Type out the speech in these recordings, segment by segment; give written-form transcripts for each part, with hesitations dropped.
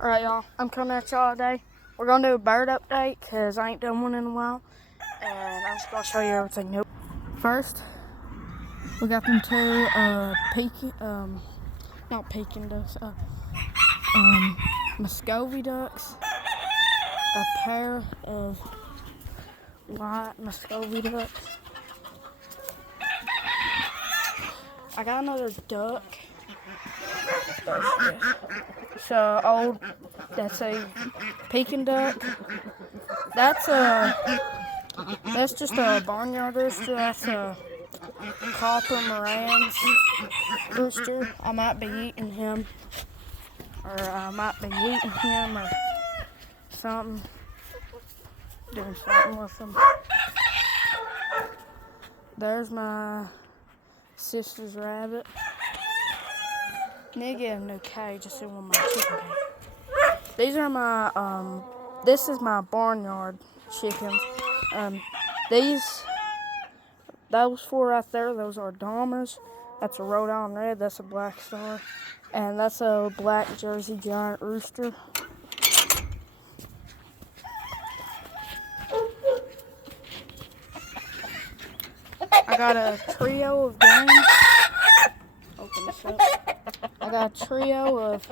Alright, y'all, I'm coming at y'all today. We're going to do a bird update because I ain't done one in a while. And I'm just going to show you everything new. First, we got them two not Peking ducks, Muscovy ducks. A pair of white Muscovy ducks. I got another duck. So that's a Peking duck. That's just a barnyard rooster. That's a copper Moran's rooster. I might be eating him, or something. Doing something with him. There's my sister's rabbit. Need to get a new cage to see one of my chicken cage. These are my this is my barnyard chickens. Those four right there, those are Dahmers. That's a Rhode Island Red, that's a Black Star, and that's a Black Jersey Giant Rooster. I got a trio of game. Open this up. I got a trio of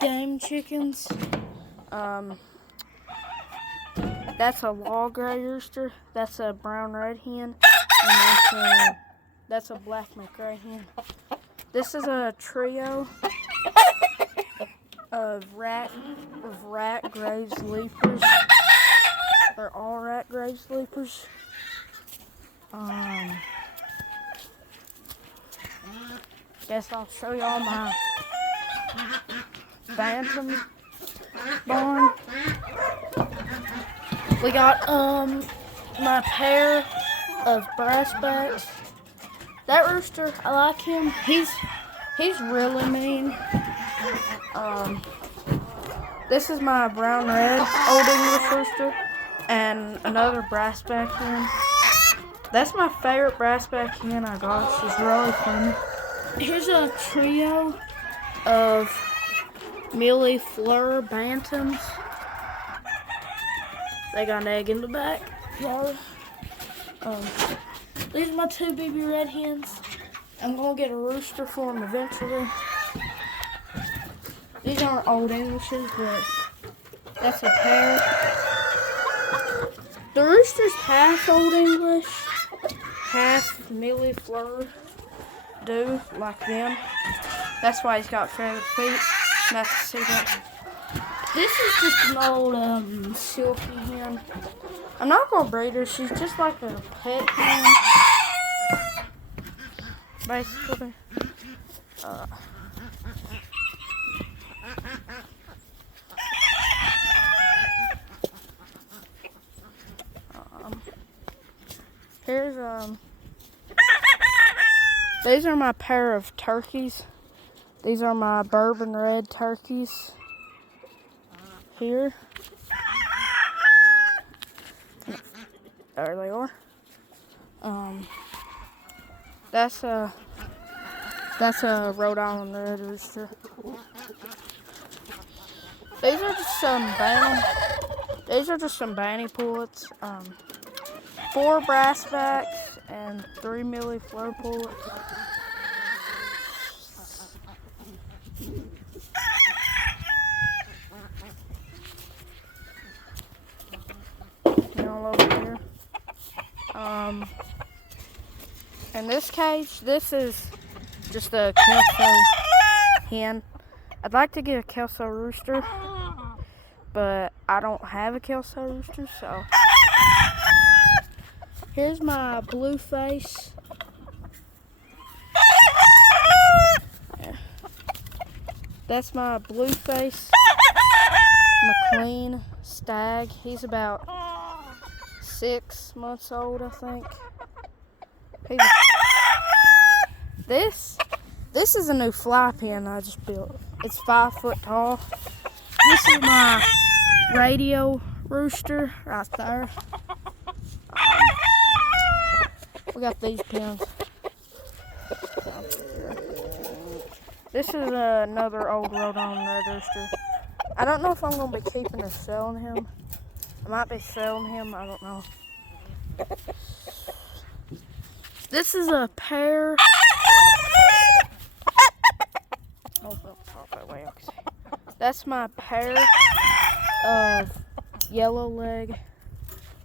game chickens. That's a law gray rooster. That's a brown red hen, and that's a black McGray hen. This is a trio of rat gray sleepers. They're all rat gray sleepers. Guess I'll show y'all my bantam barn. We got my pair of brassbacks. That rooster, I like him. He's really mean. This is my brown red old English rooster and another brassback hen. That's my favorite brassback hen I got. She's really funny. Here's a trio of Millie Fleur bantams. They got an egg in the back yard. These are my two baby red hens. I'm gonna get a rooster for them eventually. These aren't old Englishes, but that's a pair. The rooster's half old English, half Millie Fleur. Do like them. That's why he's got feathered feet. That's the secret. This is just an old silky hen. I'm not gonna breed her. She's just like a pet hen, basically. Here's these are my pair of turkeys. These are my bourbon red turkeys. Here. There they are. That's a Rhode Island Red rooster. These are just some banty pullets. 4 brassbacks and 3 Millie Fleur pullets. In this cage, this is just a Kelso hen. I'd like to get a Kelso rooster, but I don't have a Kelso rooster, so. Here's my blue face. That's my blue face McLean stag. He's about 6 months old, I think. This is a new fly pen I just built. It's 5 foot tall. This is my radio rooster right there. We got these pens. This is another old Rhodon red rooster. I don't know if I'm going to be keeping or selling him. I might be selling him, I don't know. This is a pair. Oh, talk that way, okay. That's my pair of yellow leg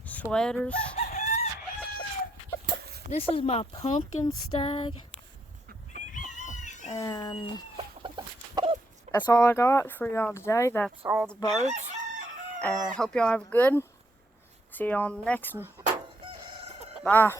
sweaters. This is my pumpkin stag. And that's all I got for y'all today. That's all the birds. Hope y'all have a good. See you on the next one. Bye.